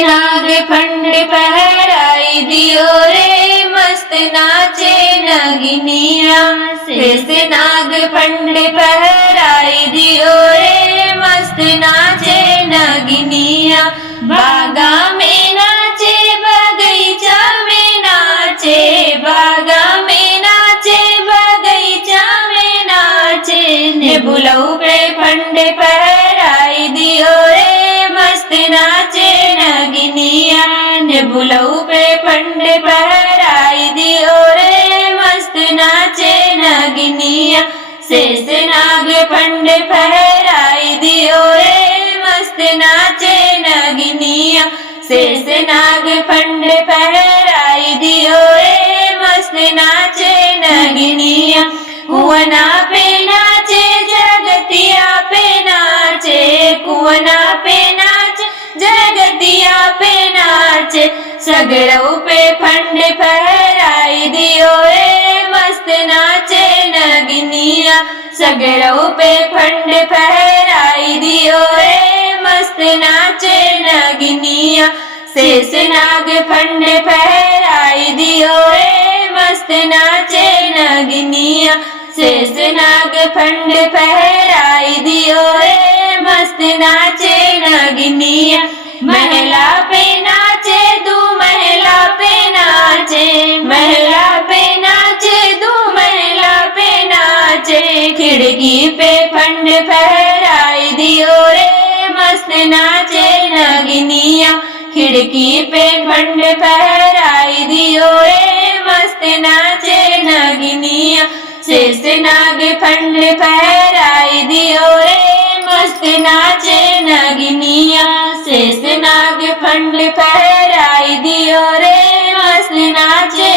नाग fund पहराई दियो रे, मस्त नाचे नगिनिया। शेष नाग फंड पहराई दियो रे, मस्त नाचे नगिनिया। बागा में नाचे बगीचा में नाचे, बागा में नाचे बगीचा में नाचे। नेबुलऊ पे फंड पहराई दियो रे, मस्त नाचे नगिनिया। नेबुलऊ पे फंड पहराई दियो रे, मस्त नाचे नगिनिया। शेष नाग फंड पहराई दियो रे, मस्त नाचे नगिनिया। शेष नाग फंड पहराई दियो रे, मस्त नाचे नगिनिया। कुवना पे नाचे जगतिया पे नाचे, कुवना पे नाचे जगतिया पे नाचे। सगड़ऊ पे फंड पहराई दियो रे, मस्त नाचे नगिनिया। सगड़ऊ पे फंड पहराई दियो रे, मस्त नाचे नगिनिया। शेष नाग फंड पहराई दियो रे, मस्त नाचे नगिनिया। शेष नाग फंड पहराई दियो रे, मस्त नाचे नगिनिया। महिला पे नाचे दू महिला पे नाचे, महिला पे नाचे दू महिला पे नाचे। खिड़की पे फंड पहराई दियो रे, मस्त नाचे नगिनिया। खिड़की पे फंड पहराई दियो रे, मस्त नाचे नगिनिया। शेष नाग फंड पहराई दियो रे, मस्त नाचे नगिनिया। शेष नाग फंड पहराई दियो रे, मस्त नाचे